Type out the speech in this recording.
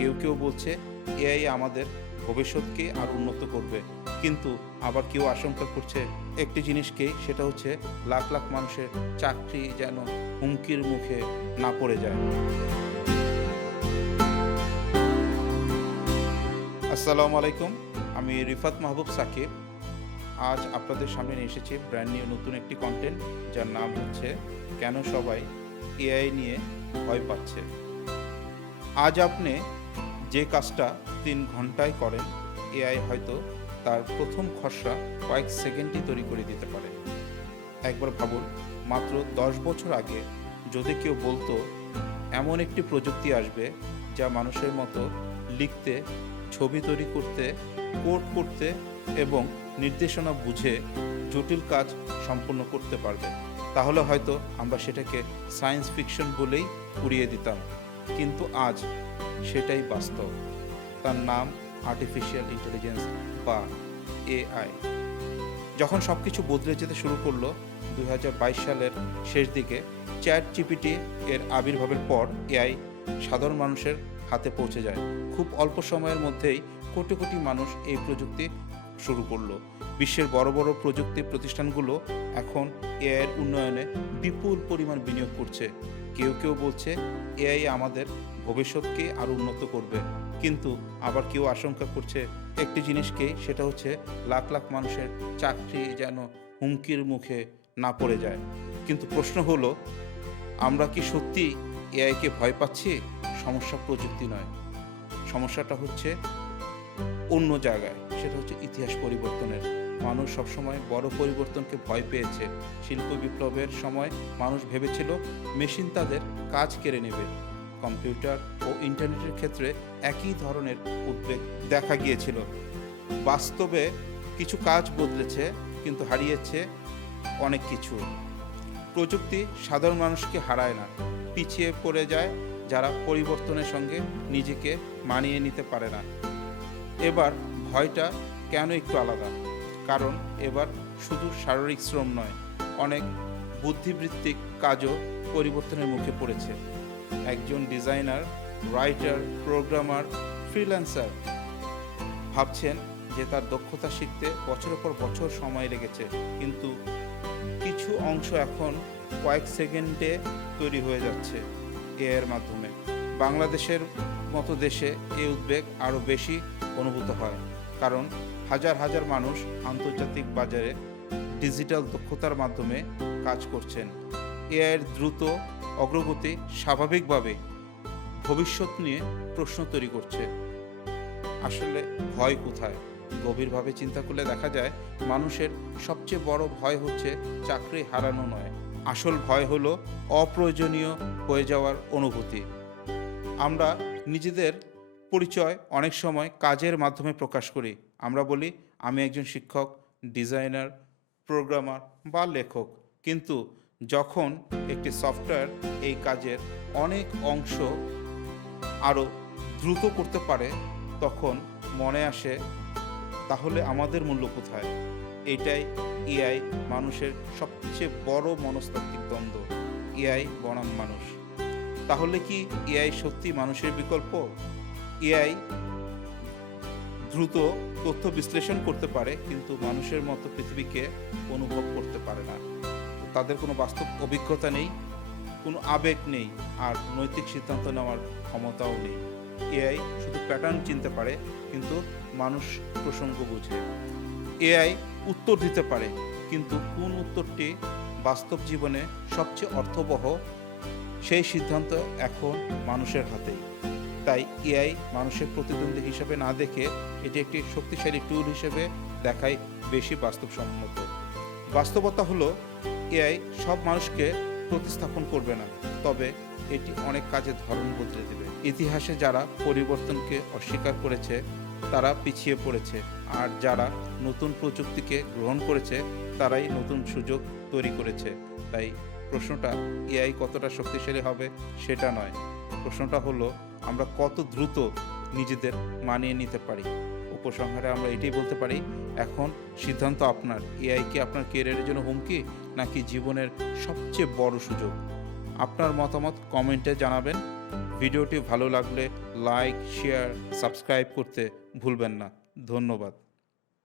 কেউ কেউ বলছে এআই আমাদের ভবিষ্যৎকে আর উন্নত করবে, কিন্তু আবার কেউ আশঙ্কা করছে একটি জিনিসকেই, সেটা হচ্ছে লাখ লাখ মানুষের চাকরি যেন হুমকির মুখে না পড়ে যায়। আসসালামু আলাইকুম, আমি রিফাত মাহবুব সাকিব। আজ আপনাদের সামনে নিয়ে এসেছি ব্র্যান্ড নিউ নতুন একটি কন্টেন্ট, যার নাম হচ্ছে কেন সবাই এআই নিয়ে ভয় পাচ্ছে। আজ আপনি যে কাজটা 3 ঘন্টায় করেন, এআই হয়তো তার প্রথম খসড়া কয়েক সেকেন্ডই তৈরি করে দিতে পারে। একবার ভাবুন, মাত্র 10 বছর আগে যদি কেউ বলতো এমন একটি প্রযুক্তি আসবে যা মানুষের মতো লিখতে, ছবি তৈরি করতে, কোড করতে এবং নির্দেশনা বুঝে জটিল কাজ সম্পূর্ণ করতে পারবে, তাহলে হয়তো আমরা সেটাকে সায়েন্স ফিকশন বলেই উড়িয়ে দিতাম। কিন্তু আজ সেটাই বাস্তব। তার নাম আর্টিফিশিয়াল ইন্টেলিজেন্স বা এআই। যখন সব কিছু বদলে যেতে শুরু করলো 2022 সালের শেষ দিকে, চ্যাট জিপিটি এর আবির্ভাবের পর এআই সাধারণ মানুষের হাতে পৌঁছে যায়। খুব অল্প সময়ের মধ্যেই কোটি কোটি মানুষ এই প্রযুক্তি শুরু করলো। বিশ্বের বড় বড় প্রযুক্তি প্রতিষ্ঠানগুলো এখন এআইয়ের উন্নয়নে বিপুল পরিমাণ বিনিয়োগ করছে। কেউ কেউ বলছে এআই আমাদের ভবিষ্যৎকে আরও উন্নত করবে, কিন্তু আবার কেউ আশঙ্কা করছে একটি জিনিসকেই, সেটা হচ্ছে লাখ লাখ মানুষের চাকরি যেন হুমকির মুখে না পড়ে যায়। কিন্তু প্রশ্ন হলো, আমরা কি সত্যি এআইকে ভয় পাচ্ছি? সমস্যা প্রযুক্তি নয়, সমস্যাটা হচ্ছে অন্য জায়গায়, সেটা হচ্ছে ইতিহাস পরিবর্তনের। মানুষ সবসময় বড় পরিবর্তনকে ভয় পেয়েছে। শিল্প বিপ্লবের সময় মানুষ ভেবেছিল মেশিন তাদের কাজ কেড়ে নেবে। কম্পিউটার ও ইন্টারনেটের ক্ষেত্রে একই ধরনের উদ্বেগ দেখা গিয়েছিল। বাস্তবে কিছু কাজ বদলেছে, কিন্তু হারিয়েছে অনেক কিছু। প্রযুক্তি সাধারণ মানুষকে হারায় না, পিছিয়ে পড়ে যায় যারা পরিবর্তনের সঙ্গে নিজেকে মানিয়ে নিতে পারে না। এবার ভয়টা কেন একটু আলাদা, কারণ এবার শুধু শারীরিক শ্রম নয়, অনেক বুদ্ধিবৃত্তিক কাজও পরিবর্তনের মুখে পড়েছে। একজন ডিজাইনার, রাইটার, প্রোগ্রামার, ফ্রিল্যান্সার ভাবছেন যে তার দক্ষতা শিখতে বছরের পর বছর সময় লেগেছে, কিন্তু কিছু অংশ এখন কয়েক সেকেন্ডে তৈরি হয়ে যাচ্ছে এআইয়ের মাধ্যমে। বাংলাদেশের মতো দেশে এই উদ্বেগ আরও বেশি অনুভূত হয়, কারণ হাজার হাজার মানুষ আন্তর্জাতিক বাজারে ডিজিটাল দক্ষতার মাধ্যমে কাজ করছেন। এআইয়ের দ্রুত অগ্রগতি স্বাভাবিকভাবে ভবিষ্যৎ নিয়ে প্রশ্ন তৈরি করছে। আসলে ভয় কোথায়? গভীরভাবে চিন্তা করলে দেখা যায় মানুষের সবচেয়ে বড় ভয় হচ্ছে চাকরি হারানো নয়, আসল ভয় হলো অপ্রয়োজনীয় হয়ে যাওয়ার অনুভূতি। আমরা নিজেদের পরিচয় অনেক সময় কাজের মাধ্যমে প্রকাশ করি। আমরা বলি আমি একজন শিক্ষক, ডিজাইনার, প্রোগ্রামার বা লেখক, কিন্তু যখন একটি সফটওয়্যার এই কাজের অনেক অংশ আরও দ্রুত করতে পারে, তখন মনে আসে তাহলে আমাদের মূল্য কোথায়? এটাই এআই মানুষের সবচেয়ে বড় মনস্তাত্ত্বিক দ্বন্দ্ব, এআই বনাম মানুষ। তাহলে কি এআই সত্যি মানুষের বিকল্প? এআই দ্রুত তথ্য বিশ্লেষণ করতে পারে, কিন্তু মানুষের মতো পৃথিবীকে অনুভব করতে পারে না। তাদের কোনো বাস্তব অভিজ্ঞতা নেই, কোনো আবেগ নেই, আর নৈতিক সিদ্ধান্ত নেওয়ার ক্ষমতাও নেই। এআই শুধু প্যাটার্ন চিনতে পারে, কিন্তু মানুষ প্রসঙ্গ বুঝে। এআই উত্তর দিতে পারে, কিন্তু কোন উত্তরটি বাস্তব জীবনে সবচেয়ে অর্থবহ, সেই সিদ্ধান্ত এখন মানুষের হাতেই। তাই এআই মানুষের প্রতিদ্বন্দ্বী হিসেবে না দেখে এটি একটি শক্তিশালী টুল হিসেবে দেখাই বেশি বাস্তবসম্মত। বাস্তবতা হলো এআই সব মানুষকে প্রতিস্থাপন করবে না, তবে এটি অনেক কাজের ধরন বদলে দেবে। ইতিহাসে যারা পরিবর্তনকে অস্বীকার করেছে তারা পিছিয়ে পড়েছে, আর যারা নতুন প্রযুক্তিকে গ্রহণ করেছে তারাই নতুন সুযোগ তৈরি করেছে। তাই প্রশ্নটা এআই কতটা শক্তিশালী হবে সেটা নয়, প্রশ্নটা হলো আমরা কত দ্রুত নিজেদের মানিয়ে নিতে পারি। উপসংহারে আমরা এটাই বলতে পারি, এখন সিদ্ধান্ত আপনার। এআই কি আপনার ক্যারিয়ারের জন্য হুমকি, নাকি জীবনের সবচেয়ে বড় সুযোগ? আপনার মতামত কমেন্টে জানাবেন। ভিডিওটি ভালো লাগলে লাইক, শেয়ার, সাবস্ক্রাইব করতে ভুলবেন না। ধন্যবাদ।